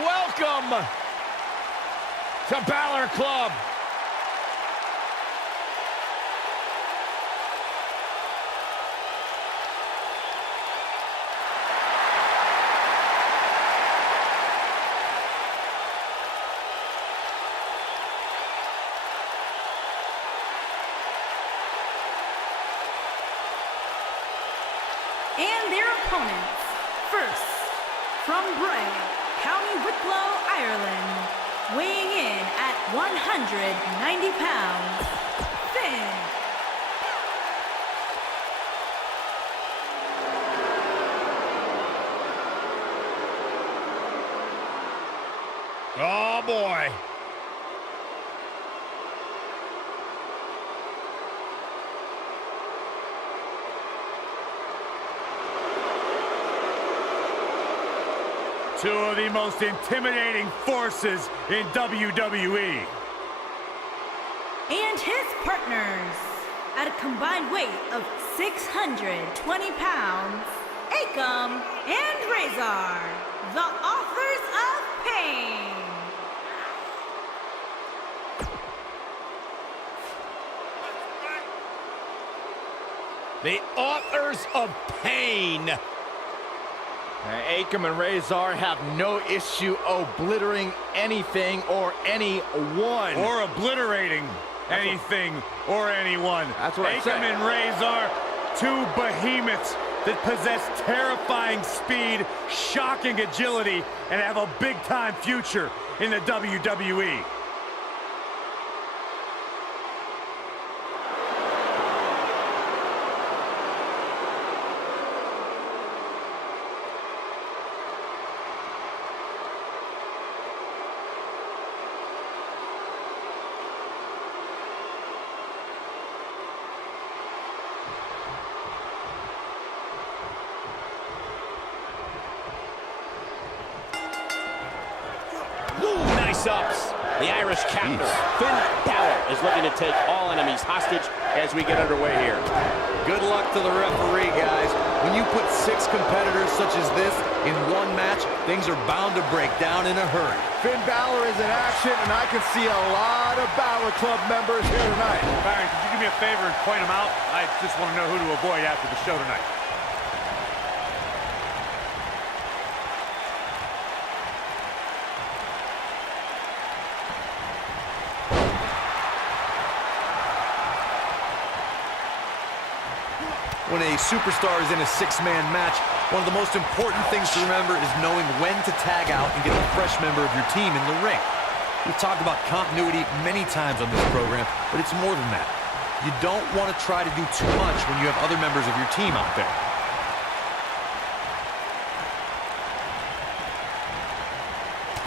welcome to Balor Club. And their opponents, first, from Bray, County Wicklow, Ireland, weighing in at 190 pounds, Finn. Oh, boy. Two of the most intimidating forces in WWE. And his partners, at a combined weight of 620 pounds, Akam and Razor, the authors of pain. The authors of pain. Akam and Razor have no issue obliterating anything or anyone. Or obliterating anything or anyone. That's what I said. Akam and Razor, two behemoths that possess terrifying speed, shocking agility, and have a big-time future in the WWE. Nice ups. The Irish captor, Finn Balor, is looking to take all enemies hostage as we get underway here. Good luck to the referee, guys. When you put 6 competitors such as this in one match, things are bound to break down in a hurry. Finn Balor is in action, and I can see a lot of Balor Club members here tonight. Byron, could you do me a favor and point them out? I just want to know who to avoid after the show tonight. When a superstar is in a 6-man match, one of the most important things to remember is knowing when to tag out and get a fresh member of your team in the ring. We've talked about continuity many times on this program, but it's more than that. You don't want to try to do too much when you have other members of your team out there.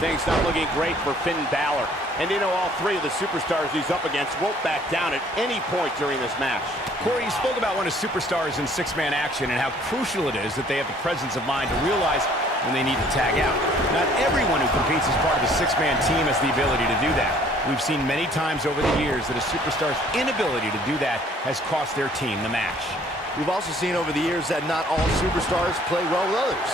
Things not looking great for Finn Balor. And you know, all 3 of the superstars he's up against won't back down at any point during this match. Corey, you spoke about when a superstar is in 6-man action and how crucial it is that they have the presence of mind to realize when they need to tag out. Not everyone who competes as part of a 6-man team has the ability to do that. We've seen many times over the years that a superstar's inability to do that has cost their team the match. We've also seen over the years that not all superstars play well with others.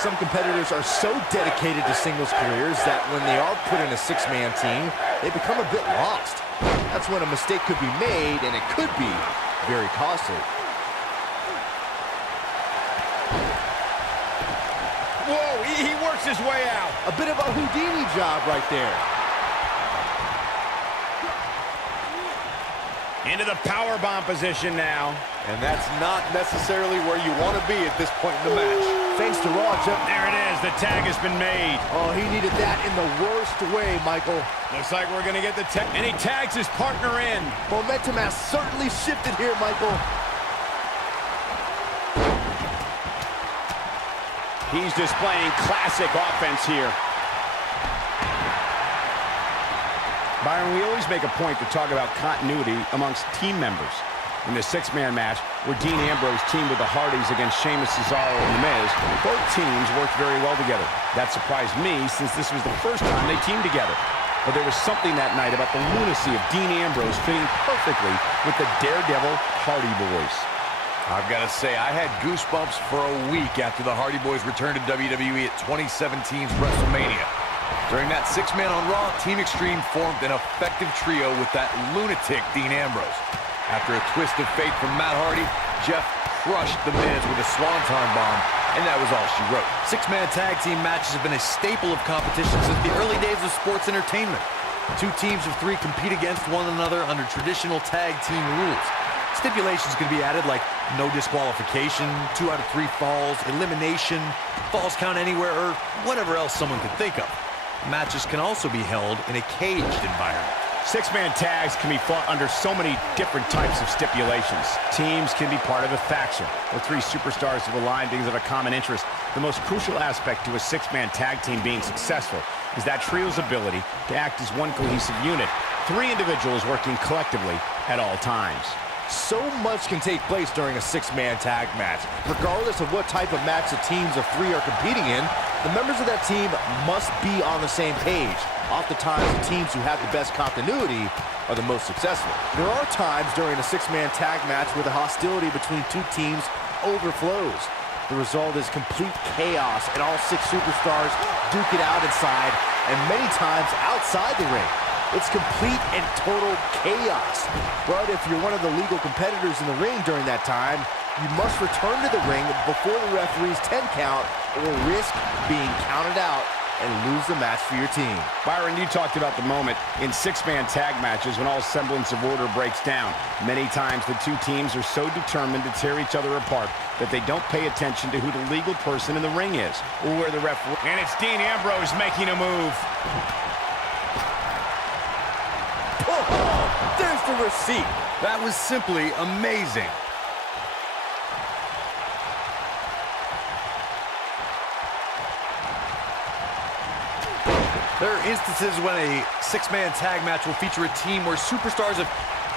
Some competitors are so dedicated to singles careers that when they are put in a 6-man team, they become a bit lost. That's when a mistake could be made, and it could be very costly. Whoa, he works his way out. A bit of a Houdini job right there. Into the powerbomb position now. And that's not necessarily where you want to be at this point in the match. Thanks to Raw, Jeff. There it is. The tag has been made. Oh, he needed that in the worst way, Michael. Looks like we're going to get the tag. And he tags his partner in. Momentum has certainly shifted here, Michael. He's displaying classic offense here. Byron, we always make a point to talk about continuity amongst team members. In the 6-man match, where Dean Ambrose teamed with the Hardys against Sheamus, Cesaro, and The Miz, both teams worked very well together. That surprised me, since this was the first time they teamed together. But there was something that night about the lunacy of Dean Ambrose fitting perfectly with the Daredevil Hardy Boys. I've got to say, I had goosebumps for a week after the Hardy Boys returned to WWE at 2017's WrestleMania. During that six-man on Raw, Team Extreme formed an effective trio with that lunatic Dean Ambrose. After a twist of fate from Matt Hardy, Jeff crushed The Miz with a swanton bomb, and that was all she wrote. Six-man tag team matches have been a staple of competition since the early days of sports entertainment. Two teams of three compete against one another under traditional tag team rules. Stipulations can be added like no disqualification, 2 out of 3 falls, elimination, falls count anywhere, or whatever else someone could think of. Matches can also be held in a caged environment. Six-man tags can be fought under so many different types of stipulations. Teams can be part of a faction, or 3 superstars have aligned because of a common interest. The most crucial aspect to a six-man tag team being successful is that trio's ability to act as one cohesive unit, 3 individuals working collectively at all times. So much can take place during a six-man tag match. Regardless of what type of match the teams of 3 are competing in, the members of that team must be on the same page. Oftentimes, the teams who have the best continuity are the most successful. There are times during a six-man tag match where the hostility between 2 teams overflows. The result is complete chaos, and all 6 superstars duke it out inside, and many times outside the ring. It's complete and total chaos. But if you're one of the legal competitors in the ring during that time, you must return to the ring before the referee's 10 count or risk being counted out and lose the match for your team. Byron, you talked about the moment in six-man tag matches when all semblance of order breaks down. Many times the 2 teams are so determined to tear each other apart that they don't pay attention to who the legal person in the ring is or where the referee... And it's Dean Ambrose making a move. Oh, there's the receipt. That was simply amazing. There are instances when a six-man tag match will feature a team where superstars have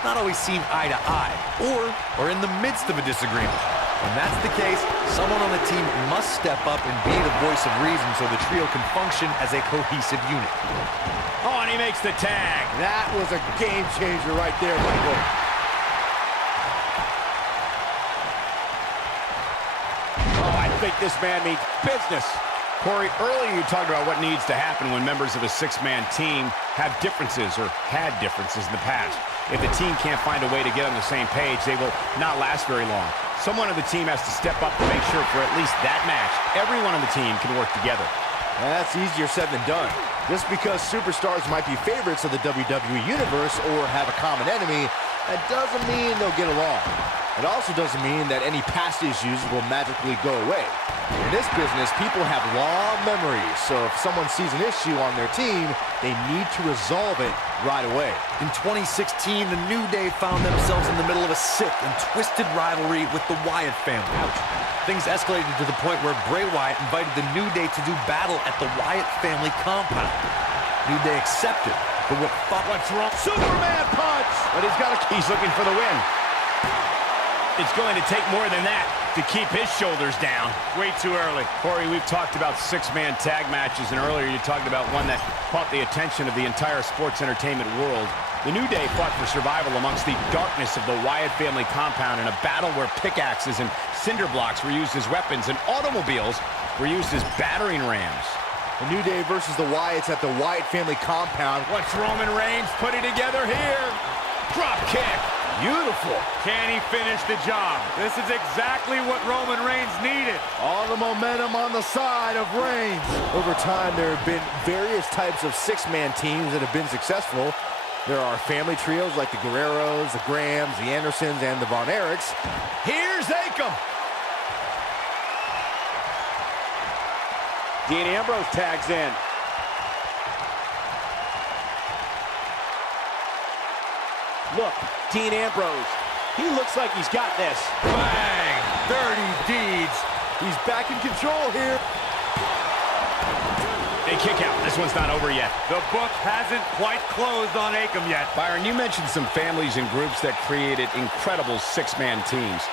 not always seen eye to eye, or are in the midst of a disagreement. When that's the case, someone on the team must step up and be the voice of reason so the trio can function as a cohesive unit. Oh, and he makes the tag. That was a game changer right there, Michael. Oh, I think this man means business. Corey, earlier you talked about what needs to happen when members of a six-man team have differences or had differences in the past. If the team can't find a way to get on the same page, they will not last very long. Someone on the team has to step up to make sure for at least that match, everyone on the team can work together. And that's easier said than done. Just because superstars might be favorites of the WWE Universe or have a common enemy, that doesn't mean they'll get along. It also doesn't mean that any past issues will magically go away. In this business, people have long memories, so if someone sees an issue on their team, they need to resolve it right away. In 2016, the New Day found themselves in the middle of a sick and twisted rivalry with the Wyatt family. Things escalated to the point where Bray Wyatt invited the New Day to do battle at the Wyatt family compound. New Day accepted, but what's wrong? Superman punch! But he's looking for the win. It's going to take more than that to keep his shoulders down. Way too early. Corey, we've talked about six-man tag matches, and earlier you talked about one that caught the attention of the entire sports entertainment world. The New Day fought for survival amongst the darkness of the Wyatt family compound in a battle where pickaxes and cinder blocks were used as weapons and automobiles were used as battering rams. The New Day versus the Wyatts at the Wyatt family compound. What's Roman Reigns putting together here? Drop kick. Beautiful. Can he finish the job? This is exactly what Roman Reigns needed. All the momentum on the side of Reigns. Over time, there have been various types of six-man teams that have been successful. There are family trios like the Guerreros, the Grahams, the Andersons, and the Von Erichs. Here's Akam. Dean Ambrose tags in. Look, Dean Ambrose. He looks like he's got this. Bang! Dirty deeds. He's back in control here. A kick out. This one's not over yet. The book hasn't quite closed on Akam yet. Byron, you mentioned some families and groups that created incredible six-man teams.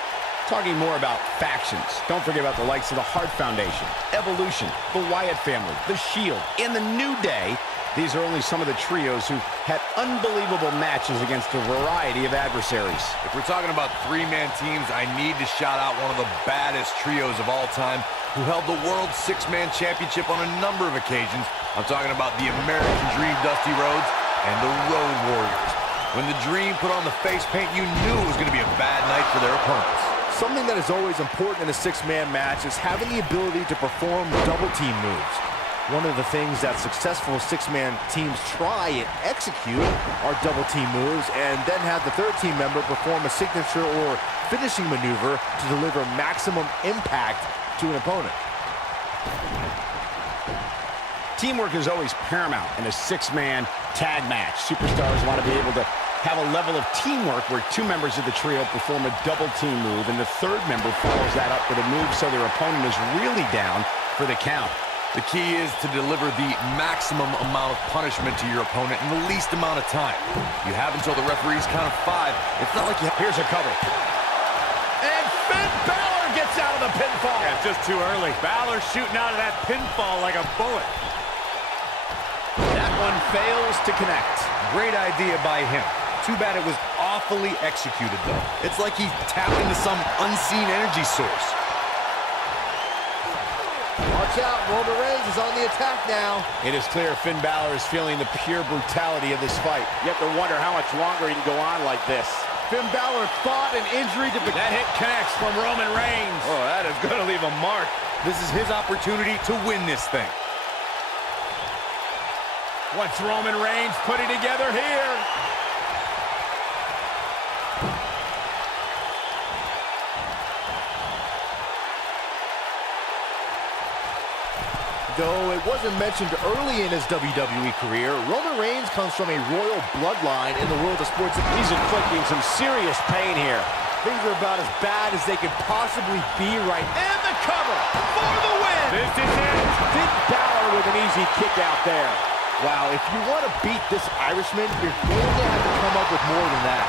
Talking more about factions, don't forget about the likes of the Hart Foundation, Evolution, the Wyatt family, the Shield, and the New Day. These are only some of the trios who had unbelievable matches against a variety of adversaries. If we're talking about three-man teams, I need to shout out one of the baddest trios of all time who held the World Six-Man Championship on a number of occasions, I'm talking about the American Dream Dusty Rhodes and the Road Warriors. When the Dream put on the face paint, you knew it was going to be a bad night for their opponents. Something that is always important in a six-man match is having the ability to perform double-team moves. One of the things that successful six-man teams try and execute are double-team moves, and then have the third team member perform a signature or finishing maneuver to deliver maximum impact to an opponent. Teamwork is always paramount in a six-man tag match. Superstars want to be able to have a level of teamwork where two members of the trio perform a double team move and the third member follows that up with a move so their opponent is really down for the count. The key is to deliver the maximum amount of punishment to your opponent in the least amount of time. You have until the referee's count of 5. It's not like you have... Here's a cover. And Finn Balor gets out of the pinfall. Yeah, just too early. Balor shooting out of that pinfall like a bullet. That one fails to connect. Great idea by him. Too bad it was awfully executed, though. It's like he tapped into some unseen energy source. Watch out, Roman Reigns is on the attack now. It is clear Finn Balor is feeling the pure brutality of this fight. You have to wonder how much longer he can go on like this. Finn Balor fought an injury to... That hit connects from Roman Reigns. Oh, that is going to leave a mark. This is his opportunity to win this thing. What's Roman Reigns putting together here? Though it wasn't mentioned early in his WWE career, Roman Reigns comes from a royal bloodline in the world of sports. He's inflicting some serious pain here. Things are about as bad as they could possibly be right now. And the cover for the win. This is it. Finn Balor with an easy kick out there. Wow, if you want to beat this Irishman, you're going to have to come up with more than that.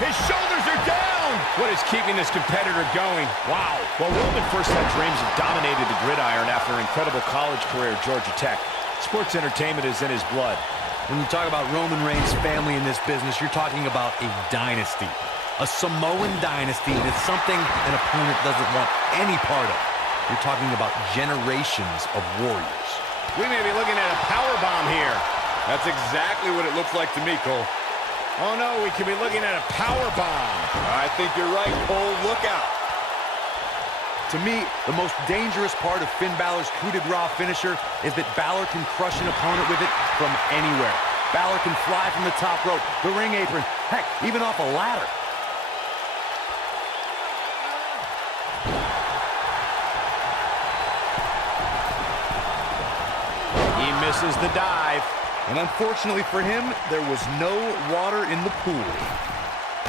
His shoulders are down. What is keeping this competitor going? Wow. Well, Roman first had dreams of dominating the gridiron after an incredible college career at Georgia Tech. Sports entertainment is in his blood. When you talk about Roman Reigns' family in this business, you're talking about a dynasty. A Samoan dynasty, and it's something an opponent doesn't want any part of. You're talking about generations of warriors. We may be looking at a powerbomb here. That's exactly what it looks like to me, Cole. Oh, no, we could be looking at a powerbomb. I think you're right, Cole. Look out. To me, the most dangerous part of Finn Balor's coup de grace finisher is that Balor can crush an opponent with it from anywhere. Balor can fly from the top rope, the ring apron, heck, even off a ladder. He misses the dive. And unfortunately for him, there was no water in the pool.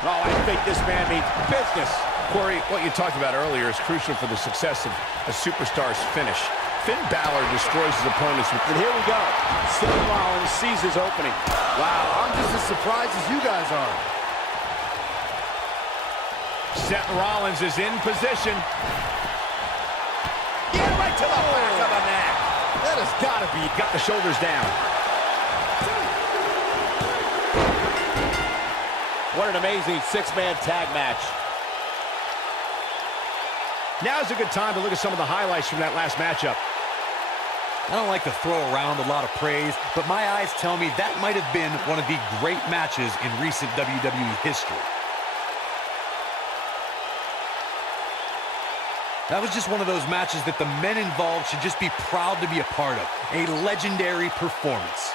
Oh, I think this man means business. Corey, what you talked about earlier is crucial for the success of a superstar's finish. Finn Balor destroys his opponents with... And here we go. Seth Rollins sees his opening. Wow, I'm just as surprised as you guys are. Seth Rollins is in position. Yeah, right to the back of the neck. That has got to be... Got the shoulders down. What an amazing six-man tag match. Now's a good time to look at some of the highlights from that last matchup. I don't like to throw around a lot of praise, but my eyes tell me that might have been one of the great matches in recent WWE history. That was just one of those matches that the men involved should just be proud to be a part of. A legendary performance.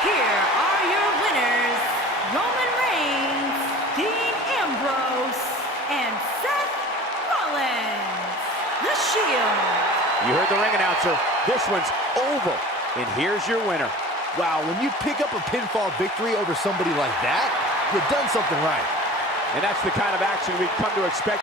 Here are your winners, Roman Reigns, Dean Ambrose, and Seth Rollins. The Shield. You heard the ring announcer. This one's over. And here's your winner. Wow, when you pick up a pinfall victory over somebody like that, you've done something right. And that's the kind of action we've come to expect.